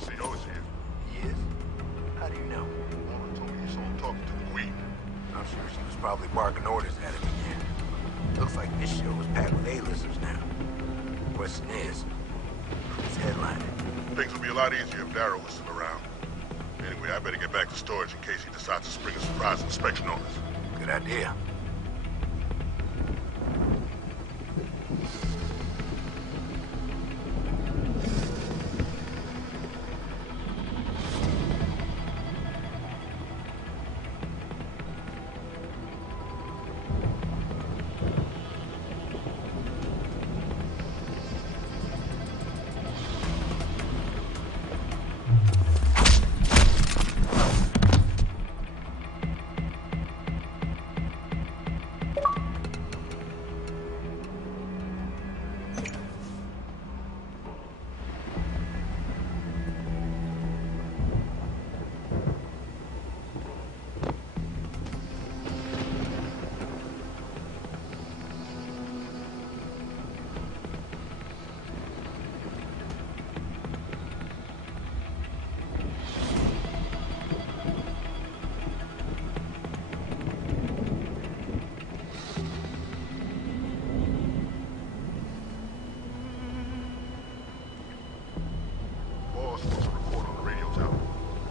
CO is here. He is? How do you know? Lauren told me you saw him talking to the Queen. I'm sure she was probably barking orders at him again. Looks like this show was packed with A-listers now. Question is, who's headlining? Things would be a lot easier if Darrow was still around. Anyway, I better get back to storage in case he decides to spring a surprise inspection on us. Good idea.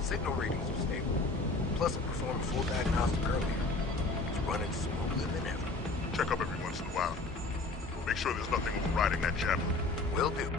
Signal readings are stable. Plus, it performed a full diagnostic earlier. It's running smoother than ever. Check up every once in a while. Make sure there's nothing overriding that javelin. Will do.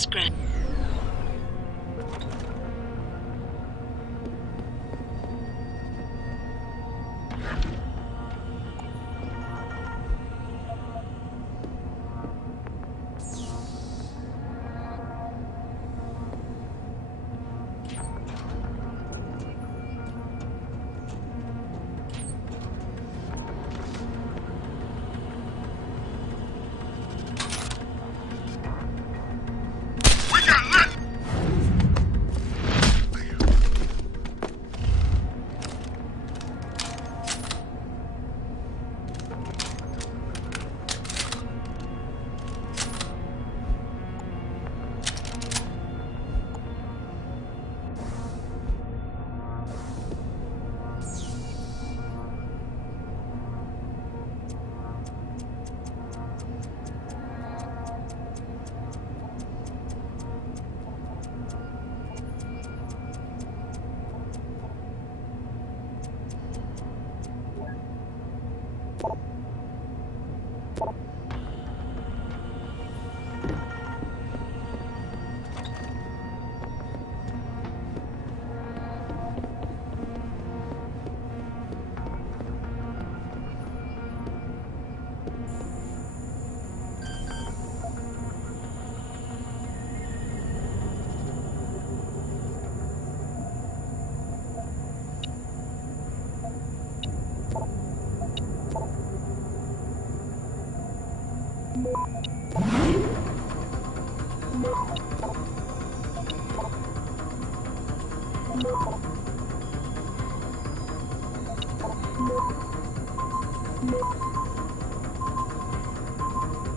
Access granted.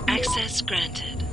Access granted.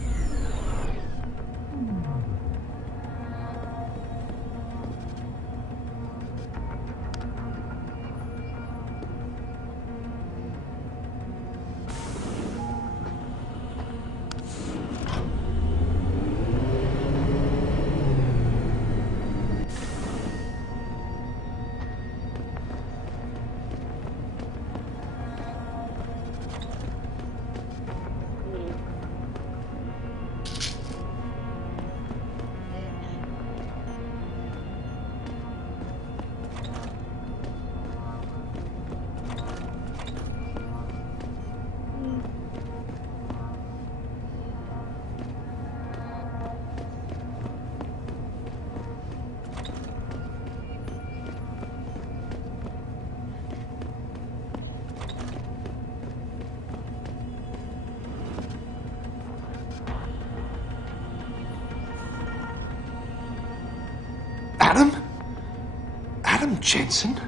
Adam Jensen?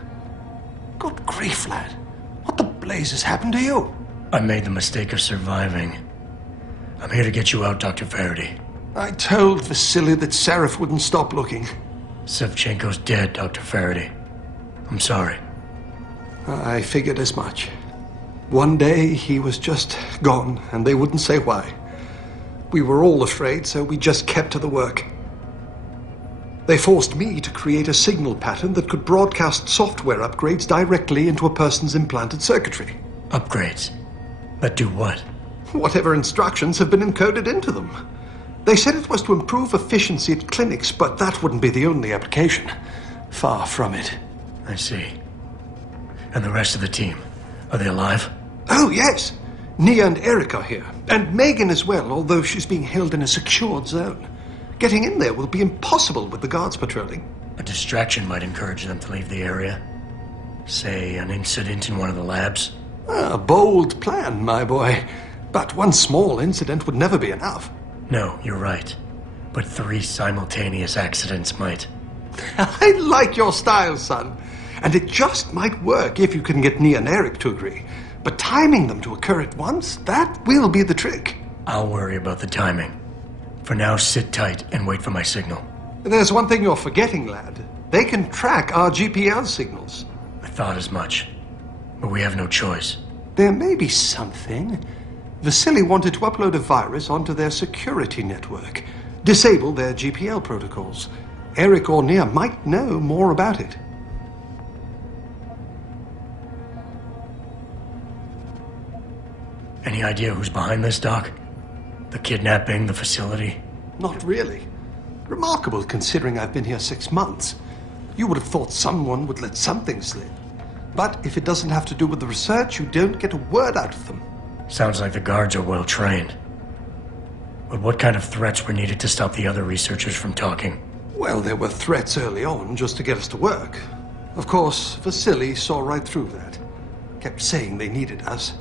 Good grief, lad. What the blazes happened to you? I made the mistake of surviving. I'm here to get you out, Dr. Faraday. I told Vasily that Seraph wouldn't stop looking. Sevchenko's dead, Dr. Faraday. I'm sorry. I figured as much. One day he was just gone, and they wouldn't say why. We were all afraid, so we just kept to the work. They forced me to create a signal pattern that could broadcast software upgrades directly into a person's implanted circuitry. Upgrades? That do what? Whatever instructions have been encoded into them. They said it was to improve efficiency at clinics, but that wouldn't be the only application. Far from it. I see. And the rest of the team, are they alive? Oh, yes. Nia and Eric are here. And Megan as well, although she's being held in a secured zone. Getting in there will be impossible with the guards patrolling. A distraction might encourage them to leave the area. Say, an incident in one of the labs. A bold plan, my boy. But one small incident would never be enough. No, you're right. But 3 simultaneous accidents might. I like your style, son. And it just might work if you can get Nia and Eric to agree. But timing them to occur at once, that will be the trick. I'll worry about the timing. For now, sit tight and wait for my signal. There's one thing you're forgetting, lad. They can track our GPL signals. I thought as much. But we have no choice. There may be something. Vasily wanted to upload a virus onto their security network. Disable their GPL protocols. Eric or Nia might know more about it. Any idea who's behind this, Doc? The kidnapping, the facility? not really. Remarkable considering I've been here 6 months. You would have thought someone would let something slip. But if it doesn't have to do with the research, you don't get a word out of them. Sounds like the guards are well trained. But what kind of threats were needed to stop the other researchers from talking? Well, there were threats early on just to get us to work. Of course, Vasily saw right through that. Kept saying they needed us.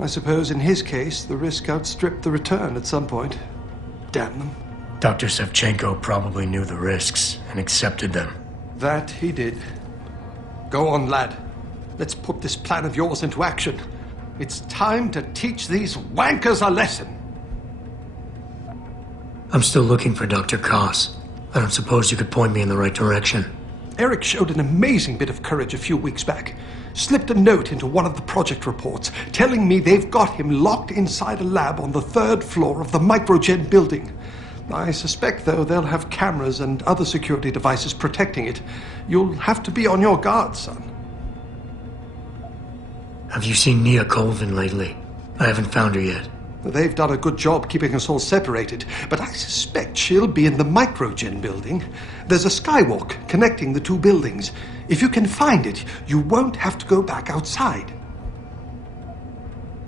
I suppose in his case, the risk outstripped the return at some point. Damn them. Dr. Sevchenko probably knew the risks and accepted them. That he did. Go on, lad. Let's put this plan of yours into action. It's time to teach these wankers a lesson. I'm still looking for Dr. Koss. I don't suppose you could point me in the right direction. Eric showed an amazing bit of courage a few weeks back. Slipped a note into one of the project reports telling me they've got him locked inside a lab on the 3rd floor of the Microgen building. I suspect, though, they'll have cameras and other security devices protecting it. You'll have to be on your guard, son. Have you seen Nia Colvin lately? I haven't found her yet. They've done a good job keeping us all separated, but I suspect she'll be in the Microgen building. There's a skywalk connecting the 2 buildings. If you can find it, you won't have to go back outside.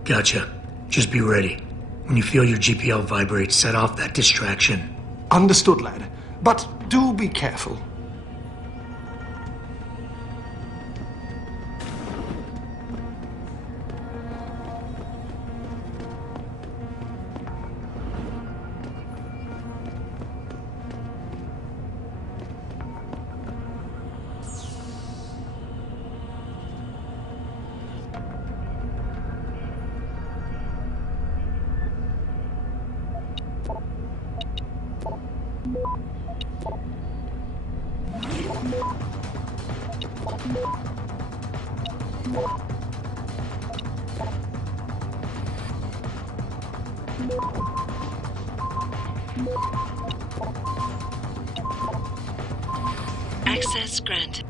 Gotcha. Just be ready. When you feel your GPL vibrate, set off that distraction. Understood, lad. But do be careful. Access granted.